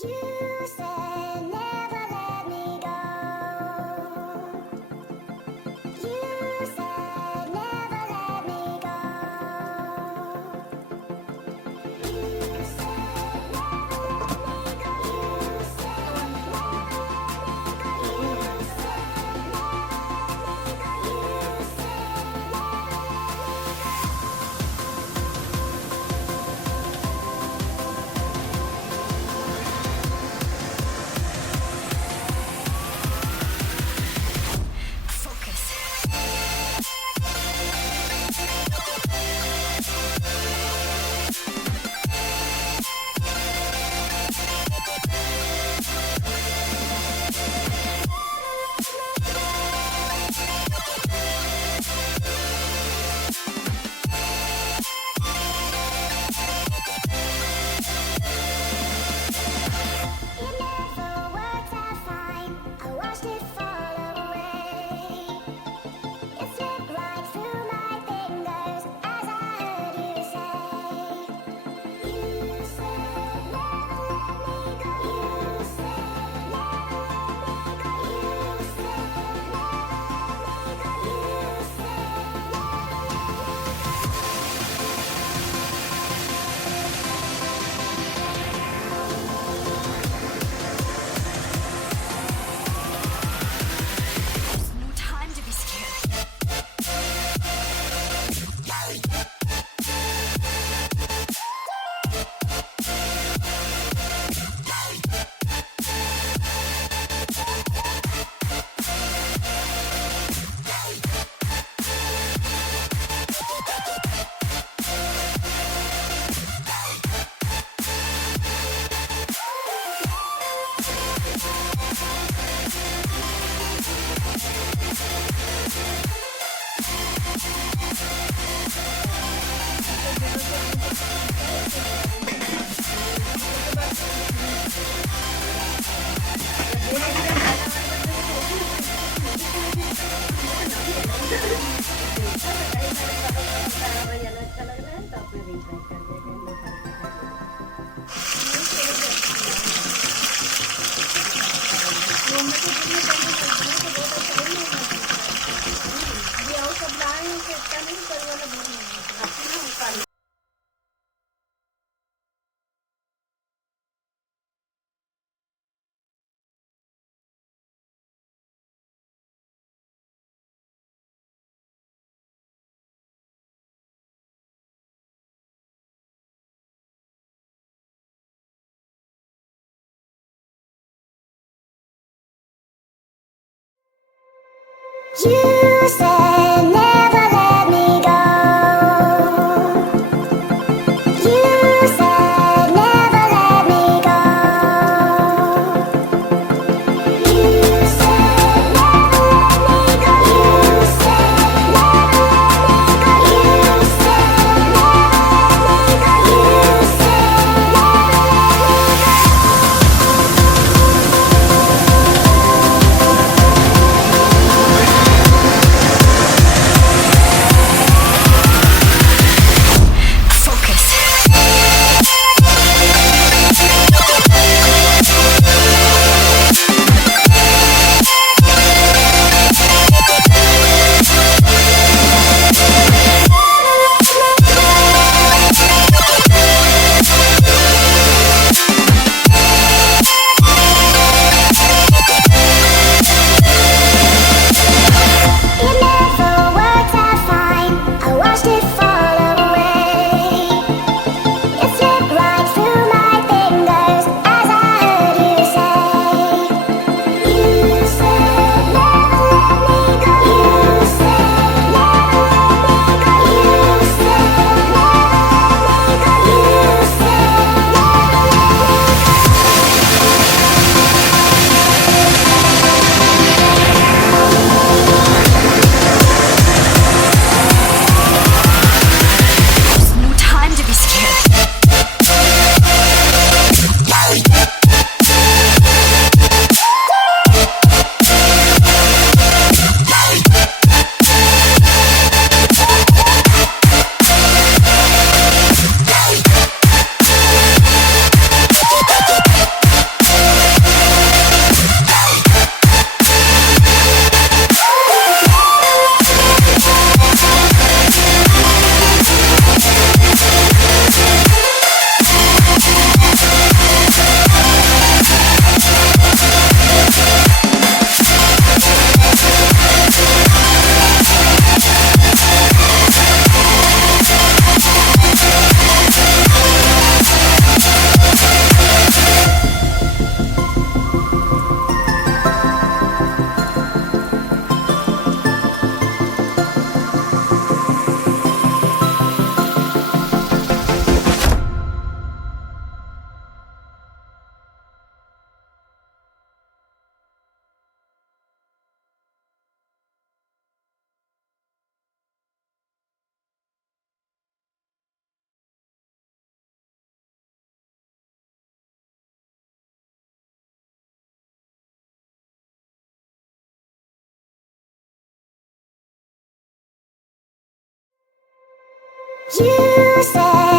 You said never let me go. You said never let me go. You said never let me go. You said never let me go. You said never let me go. You said it never worked out fine. I watched it fall away. It slipped right through my fingers as I heard you say. You said never let me go. You said never let me go. You said never let me go. You said No time to be scared. you said never let me go. You said never let me go. You said never let me go. You said never let me go. You said never let me go. You said never let me go. You said